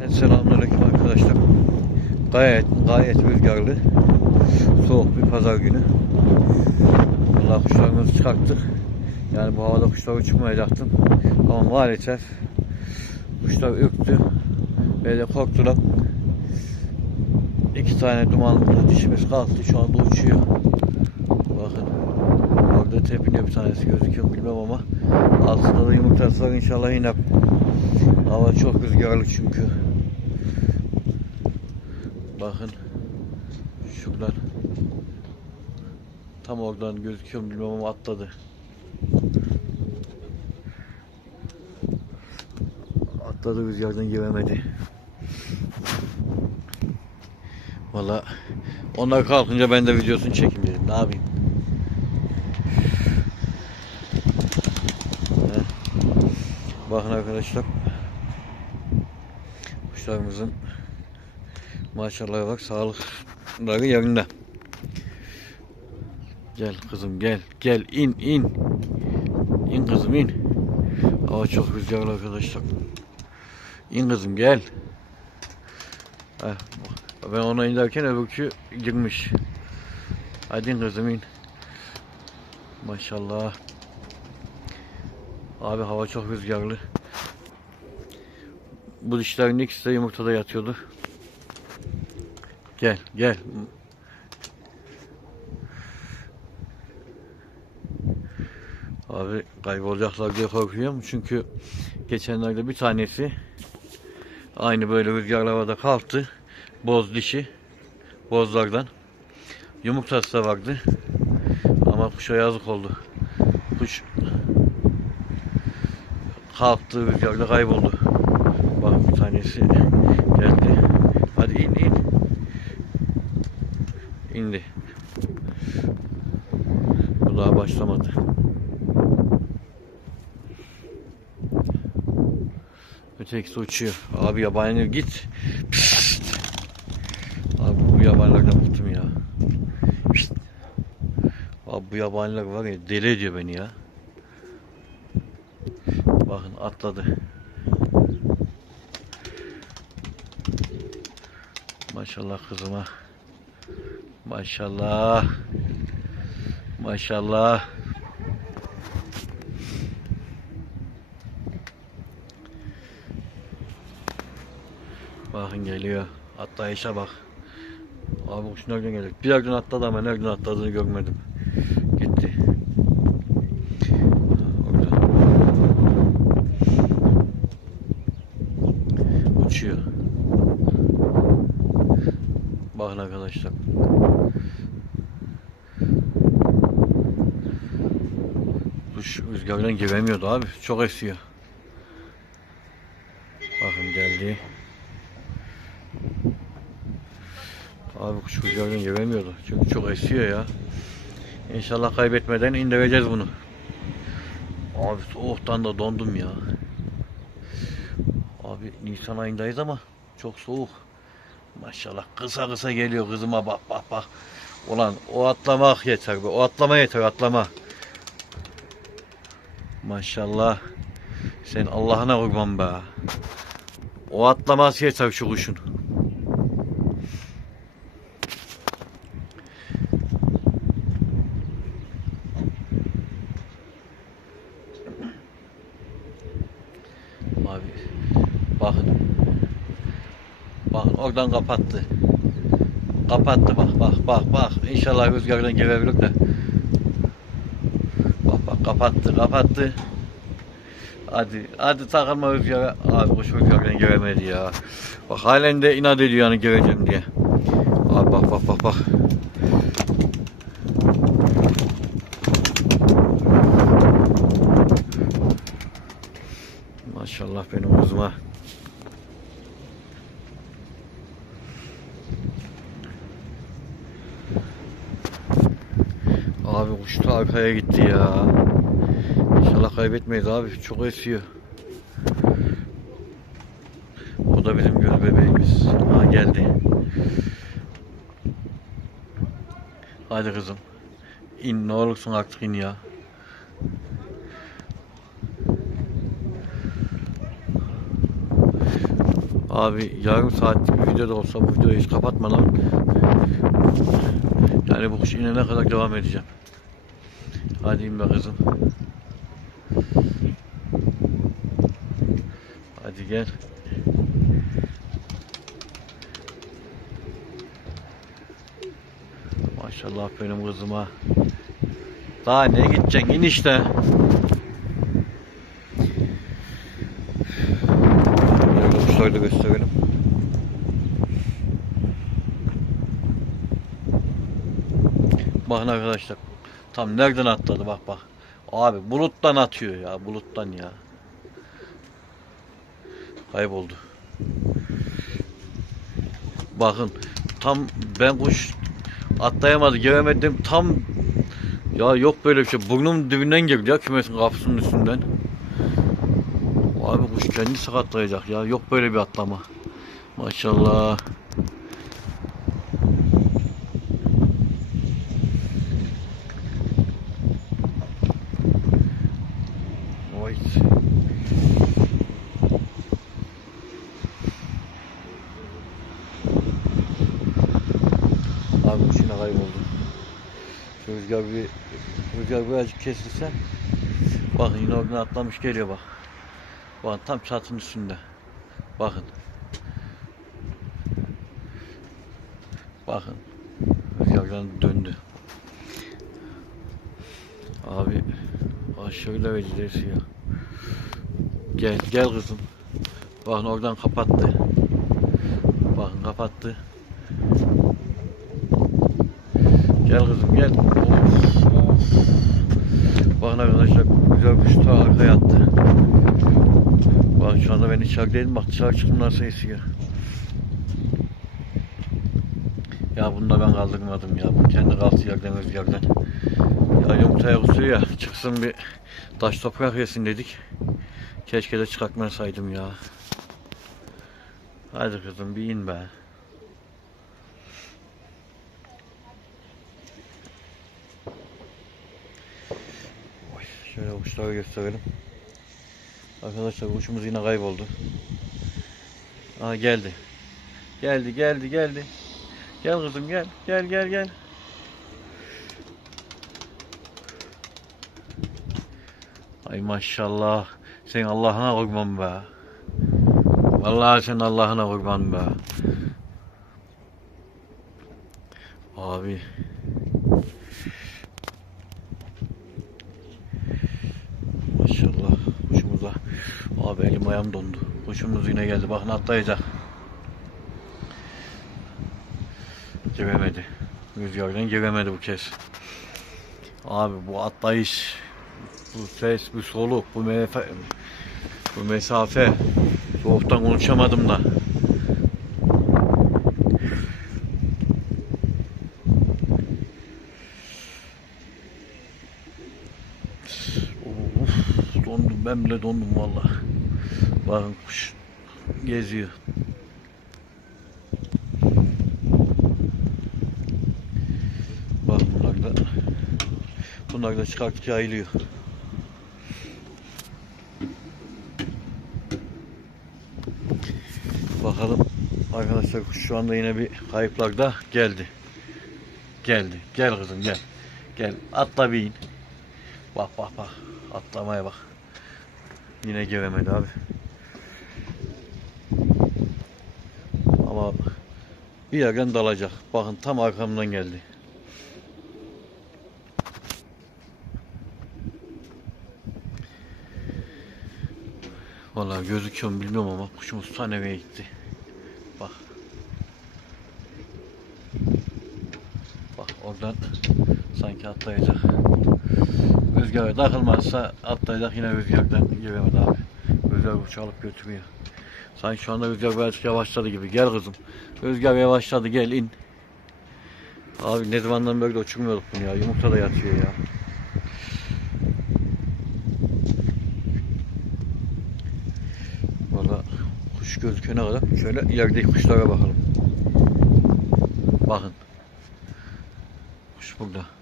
Evet, Selamünaleyküm arkadaşlar. Gayet gayet rüzgarlı. Soğuk bir pazar günü. Allah kuşlarımızı çıkarttık. Yani bu havada kuşlar uçmayacaktım. Ama maalesef kuşlar ürktü. De korktular. İki tane dumanlı dişimiz kalktı. Şu anda uçuyor. Bakın. Orada tepiniyor bir tanesi gözüküyor bilmem ama altında da yumurtası var inşallah yine Hava çok rüzgarlı çünkü. Bakın. Şuradan. Tam oradan gözüküyor mu bilmem ama atladı. Atladı rüzgardan giremedi. Valla onlar kalkınca ben de videosunu çekeyim dedim. Ne yapayım? Bakın arkadaşlar. Kuşlarımızın maşallah bak sağlıkları yerinde. Gel kızım gel. Gel in in. İn kızım in. Hava çok rüzgarlı arkadaşlar. İn kızım gel. Heh, ben ona inerken öbürkü girmiş. Hadi in kızım in. Maşallah. Abi hava çok rüzgarlı. Bu dişlerin ikisi de yumurtada yatıyordu. Gel gel. Abi kaybolacaklar diye korkuyorum. Çünkü geçenlerde bir tanesi aynı böyle rüzgarlı havada kalktı. Boz dişi. Bozlardan. Yumurtası da vardı. Ama kuşa yazık oldu. Kuş kalktı rüzgarda kayboldu. Bak bir tanesi geldi. Hadi in in. İndi. Bu daha başlamadı. Ötekisi uçuyor. Abi yabani git. Pişt. Abi bu yabanilerden bıktım ya. Pişt. Abi bu yabaniler var ya deli ediyor beni ya. Bakın atladı. Maşallah kızıma. Maşallah. Maşallah. Bakın geliyor. Atlayışa bak. Abi kuş nereden gelecek? Bir yerden atladı ama nereden atladığını görmedim. Gitti. Orada. Uçuyor. Bakın arkadaşlar. Kuş rüzgardan giremiyordu abi. Çok esiyor. Bakın geldi. Abi kuş rüzgardan giremiyordu. Çünkü çok esiyor ya. İnşallah kaybetmeden indireceğiz bunu. Abi soğuktan da dondum ya. Abi Nisan ayındayız ama çok soğuk. Maşallah kısa kısa geliyor kızıma bak bak bak. Ulan o atlamak yeter be. O atlama yeter atlama. Maşallah. Sen Allah'ına kurban be. O atlaması yeter şu kuşun. Abi bakın. Bakın oradan kapattı. Kapattı bak bak bak bak. İnşallah rüzgardan gelebilir de. Kapattı kapattı. Hadi hadi takılma rüzgara. Abi kuş rüzgardan giremedi ya. Bak halen de inat ediyor yani gireceğim diye. Abi bak bak bak bak. Maşallah benim kızıma. Abi kuş arkaya gitti ya. İnşallah kaybetmeyiz abi. Çok esiyor. O da bizim göz bebeğimiz. Ha geldi. Hadi kızım. İn ne olursun artık in ya. Abi yarım saatlik bir video da olsa bu videoyu hiç kapatmadan yani bu kuş inene kadar devam edeceğim. Hadi in be kızım. Hadi gel. Maşallah benim kızıma. Daha ne gideceksin? İn işte. Da gösterelim. Bakın arkadaşlar. Tam nereden atladı bak bak. Abi buluttan atıyor ya buluttan ya. Kayboldu. Bakın tam ben kuş atlayamadı göremedim tam ya yok böyle bir şey burnum dibinden girdi ya kümesin kapısının üstünden. Abi kuş kendi sakatlayacak ya yok böyle bir atlama. Maşallah. Vay. Abi kuşuna kayboldu. Şu rüzgar bir rüzgar birazcık kesilse bakın yine oradan atlamış geliyor bak. Bakın tam çatının üstünde. Bakın. Bakın. Rüzgardan döndü. Abi aşırı derecede esiyor. Gel gel kızım. Bakın oradan kapattı. Bakın kapattı. Gel kızım gel. Of, of. Bakın arkadaşlar güzel kuş ta arkaya attı. Bak şu anda ben içerideydim bak dışarı çıktım nasıl esiyor. Ya bunu da ben kaldırmadım ya. Bu kendi kalktı yerden rüzgardan. Ya yumurtaya kusuyor ya. Çıksın bir taş toprak yesin dedik. Keşke de çıkartmasaydım ya. Hadi kızım bir in be. Şöyle kuşları gösterelim. Arkadaşlar kuşumuz yine kayboldu. Aa geldi. Geldi geldi geldi. Gel kızım gel. Gel gel gel. Ay maşallah. Sen Allah'ına kurban be. Vallahi sen Allah'ına kurban be. Abi. Maşallah kuşumuza. Abi elim ayağım dondu. Kuşumuz yine geldi. Bakın atlayacak. Giremedi. Rüzgardan giremedi bu kez. Abi bu atlayış, bu ses, bu soluk, bu mesafe, bu mesafe. Soğuktan konuşamadım da. Of, dondum ben bile dondum vallahi. Bakın kuş geziyor. Bak bunlar da bunlar da çıkarttık yayılıyor. Bakalım arkadaşlar kuş şu anda yine bir kayıplarda geldi. Geldi. Gel kızım gel. Gel atla bir in. Bak bak bak. Atlamaya bak. Yine giremedi abi. Ama bir yerden dalacak. Bakın tam arkamdan geldi. Vallahi gözüküyor mu bilmiyorum ama kuşumuz ta nereye gitti. Bak. Bak oradan sanki atlayacak. Rüzgara takılmazsa atlayacak yine rüzgardan giremedi abi. Rüzgar uçağı alıp götürüyor. Sanki şu anda rüzgar birazcık yavaşladı gibi. Gel kızım. Rüzgar yavaşladı gel in. Abi ne zamandan de uçurmuyorduk bunu ya. Yumurta da yatıyor ya. Valla kuş gözükene kadar şöyle yerdeki kuşlara bakalım. Bakın. Kuş burada.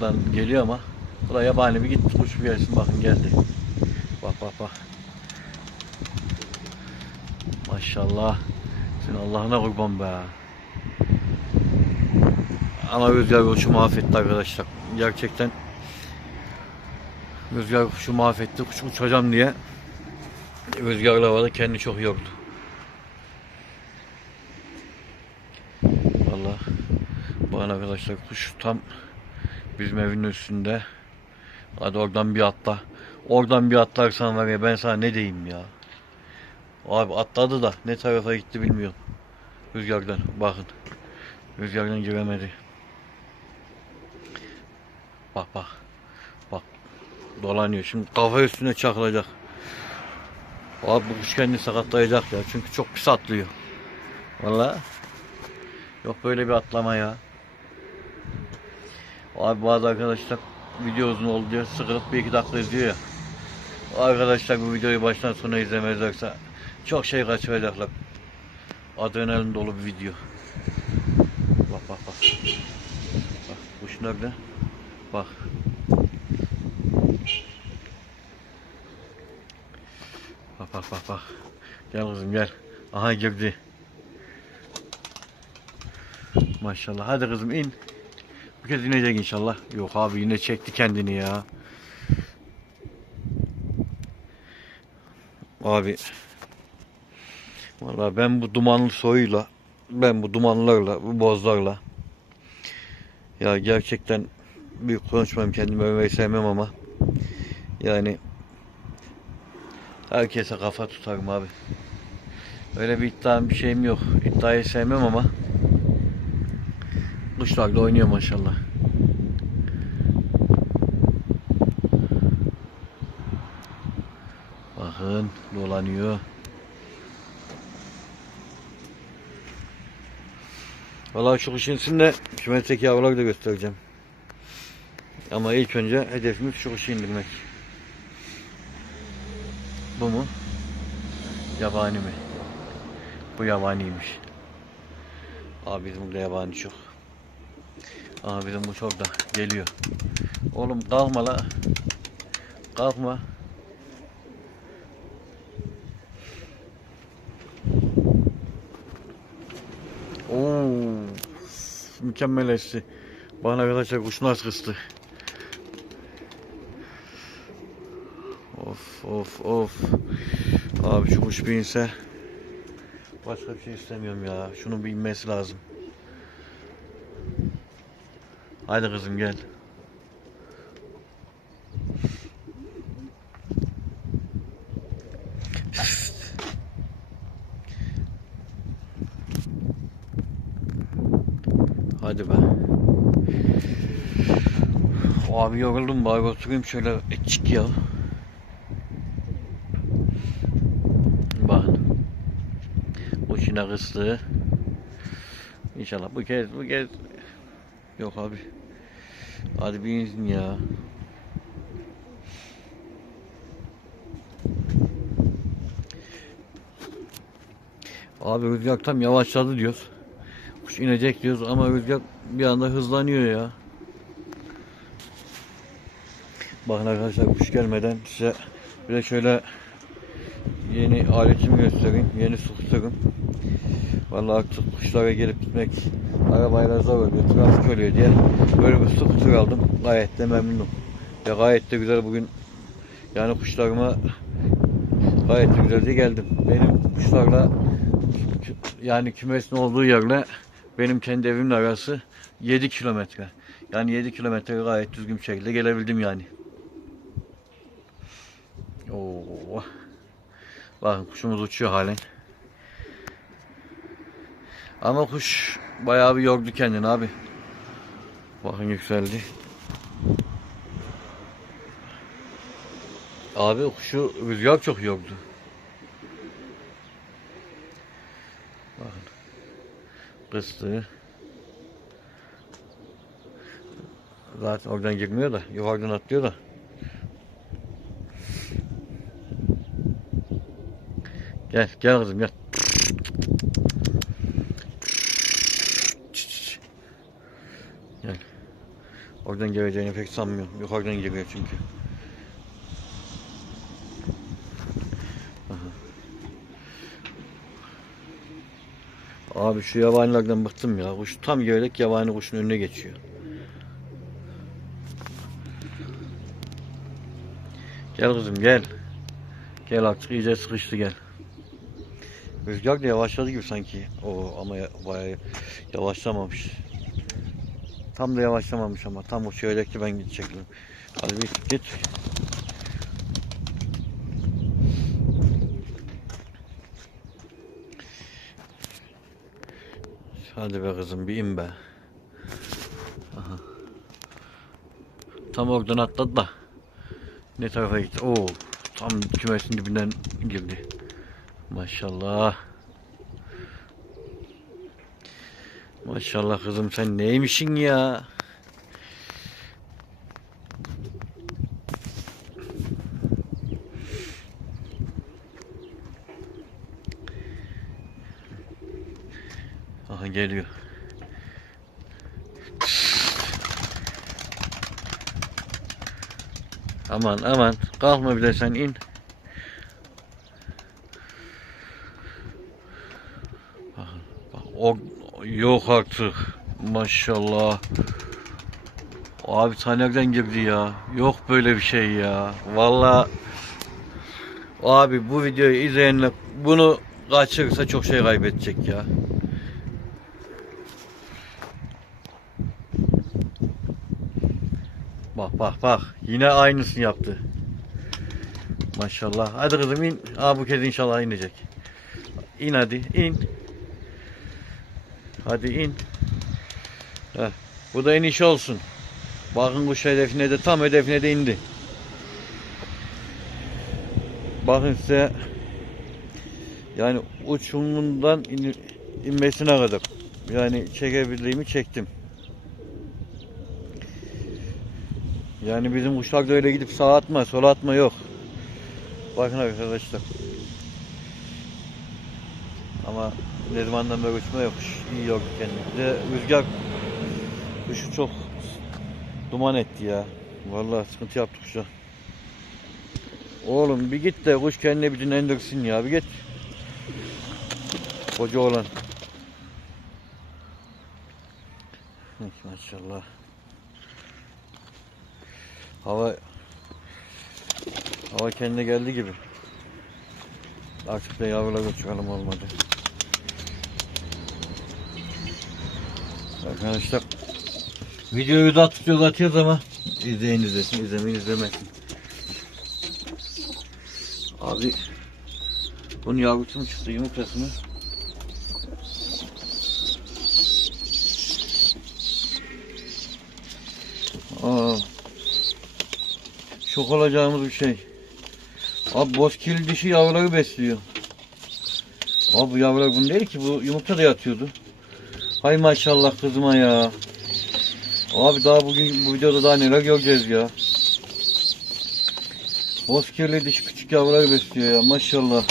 oradan geliyor ama bu da yabani bir kuş bir gelsin bakın geldi. Bak bak bak. Maşallah. Sen Allah'ına kurban be. Ama rüzgar kuşu mahvetti arkadaşlar. Gerçekten rüzgar kuşu mahvetti. Kuş uçacağım diye rüzgarlı havada kendi çok yordu. Valla bana arkadaşlar kuş tam bizim evin üstünde. Hadi oradan bir atla. Oradan bir atlarsan var ya ben sana ne diyeyim ya. Abi atladı da ne tarafa gitti bilmiyorum. Rüzgardan bakın. Rüzgardan giremedi. Bak bak. Bak. Dolanıyor. Şimdi kafa üstüne çakılacak. Abi bu kuş kendini sakatlayacak ya. Çünkü çok pis atlıyor. Valla. Yok böyle bir atlama ya. Abi bazı arkadaşlar video uzun oldu diye sıkılıp bir iki dakika izliyor arkadaşlar bu videoyu baştan sona izlemezlerse çok şey kaçıracaklar. Adrenalin dolu bir video. Bak bak bak. Bak kuş nerede? Bak. Bak bak bak bak. Gel kızım gel. Aha girdi. Maşallah. Hadi kızım in. Bu kez inecek inşallah. Yok abi yine çekti kendini ya. Abi. Vallahi ben bu dumanlı soyuyla ben bu dumanlarla, bu bozlarla ya gerçekten büyük konuşmam kendimi övmeyi sevmem ama yani herkese kafa tutarım abi. Öyle bir iddiam bir şeyim yok. İddiayı sevmem ama kuşlar da oynuyor maşallah. Bakın dolanıyor. Vallahi şu kuşun içinde kümetteki yavruları da göstereceğim. Ama ilk önce hedefimiz şu kuşu indirmek. Bu mu? Yabani mi? Bu yabaniymiş. Abi bizim burada yabani çok. Aa bizim bu çok da geliyor. Oğlum kalkma la. Kalkma. Oo, mükemmel esti. Bana arkadaşlar kuş nasıl kıstı. Of of of. Abi şu kuş bir inse. Başka bir şey istemiyorum ya. Şunun bir inmesi lazım. Haydi kızım gel. Hadi be. Abi yoruldum bari oturayım şöyle etçik ya. Bakın. Boşuna kıstığı. İnşallah bu kez bu kez yok abi. Hadi bir insin ya. Abi rüzgar tam yavaşladı diyoruz. Kuş inecek diyoruz ama rüzgar bir anda hızlanıyor ya. Bakın arkadaşlar kuş gelmeden size bir de şöyle yeni aletimi göstereyim. Yeni strukturum. Vallahi artık kuşlara gelip gitmek arabayla zor oluyor. Trafik oluyor diye böyle bir struktur aldım. Gayet de memnunum. Ve gayet de güzel bugün yani kuşlarıma gayet de güzel diye geldim. Benim kuşlarla yani kümesin olduğu yerle benim kendi evimin arası 7 kilometre. Yani 7 kilometre gayet düzgün bir şekilde gelebildim yani. Oo. Bakın kuşumuz uçuyor halen. Ama kuş bayağı bir yordu kendini abi. Bakın yükseldi. Abi kuşu rüzgar çok yordu. Bakın. Kıstı. Zaten oradan girmiyor da yukarıdan atlıyor da. Gel gel kızım gel. Aşağıdan geleceğini pek sanmıyorum. Yukarıdan geliyor çünkü. Abi şu yabanilerden bıktım ya. Kuş tam gevrek yabani kuşun önüne geçiyor. Gel kızım gel. Gel artık iyice sıkıştı gel. Rüzgar da yavaşladı gibi sanki. O ama ya- bayağı yavaşlamamış. Tam da yavaşlamamış ama tam o çeyrekli ben gidecektim. Hadi bir git. Hadi be kızım bir in be. Aha. Tam oradan atladı da. Ne tarafa gitti? Oo, tam kümesin dibinden girdi. Maşallah. Maşallah kızım sen neymişsin ya? Aha geliyor. Aman aman kalkma bile sen in. Bak, bak, o yok artık. Maşallah. Abi ta nereden girdi ya? Yok böyle bir şey ya. Vallahi abi bu videoyu izleyenler bunu kaçırırsa çok şey kaybedecek ya. Bak bak bak. Yine aynısını yaptı. Maşallah. Hadi kızım in. Aa bu kez inşallah inecek. İn hadi in. Hadi in. Heh. Bu da iniş olsun. Bakın kuş hedefine de tam hedefine de indi. Bakın size yani uçumundan in, inmesine kadar yani çekebildiğimi çektim. Yani bizim kuşlar da öyle gidip sağa atma, sola atma yok. Bakın arkadaşlar. Ama ne zamandan beri uçma yok. İyi yok kendini. De rüzgar kuşu çok duman etti ya. Vallahi sıkıntı yaptı kuşa. Oğlum bir git de kuş kendine bir dinlendirsin ya. Bir git. Koca olan. Maşallah. Hava hava kendine geldi gibi. Artık da yavrular uçuralım olmadı. Arkadaşlar videoyu da atıyoruz atıyoruz ama izleyin izlesin izlemeyin izlemesin. Abi bunun yavrusu mu çıktı yumurtası? Aa, şok olacağımız bir şey. Abi bozkirli dişi yavruları besliyor. Abi bu yavrular bunu değil ki bu yumurta da yatıyordu. Hay maşallah kızıma ya. Abi daha bugün bu videoda daha neler göreceğiz ya. Bozkirli dişi küçük yavruları besliyor ya maşallah.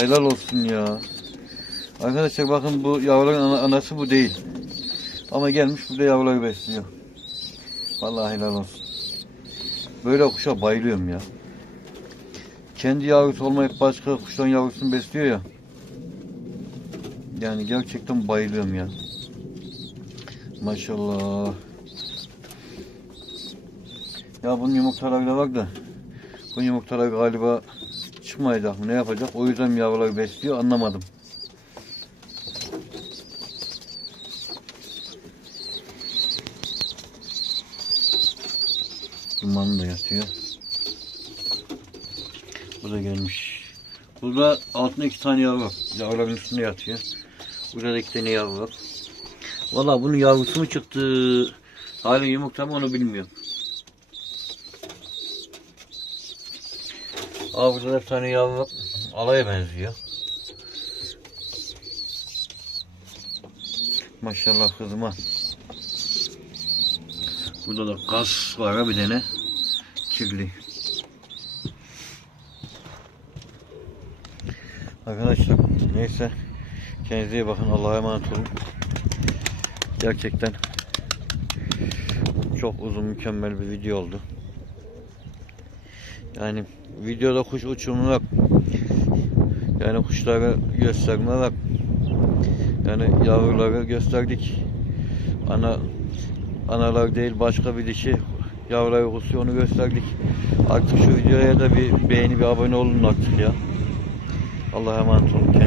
Helal olsun ya. Arkadaşlar bakın bu yavruların ana- anası bu değil. Ama gelmiş burada yavruları besliyor. Vallahi helal olsun. Böyle kuşa bayılıyorum ya. Kendi yavrusu olmayıp başka kuşların yavrusunu besliyor ya. Yani gerçekten bayılıyorum ya. Maşallah. Ya bunun yumurtaları da var da bu yumurtalar galiba çıkmayacak mı ne yapacak o yüzden yavruları besliyor anlamadım. Dumanı da yatıyor. Bu da gelmiş. Burada altında iki tane yavru. Yavruların üstünde yatıyor. Burada da iki tane yavru var. Valla bunun yavrusu mu çıktı? Hala yumurta mı onu bilmiyorum. Aa burada da bir tane yavru var. Alaya benziyor. Maşallah kızıma. Burada da gaz var bir tane. Kirli. Arkadaşlar neyse. Kendinize iyi bakın. Allah'a emanet olun. Gerçekten çok uzun mükemmel bir video oldu. Yani videoda kuş yok. Yani kuşları gösterme yok. Yani yavruları gösterdik. Ana analar değil başka bir dişi yavruları kusuyor onu gösterdik. Artık şu videoya da bir beğeni bir abone olun artık ya. Allah'a emanet olun.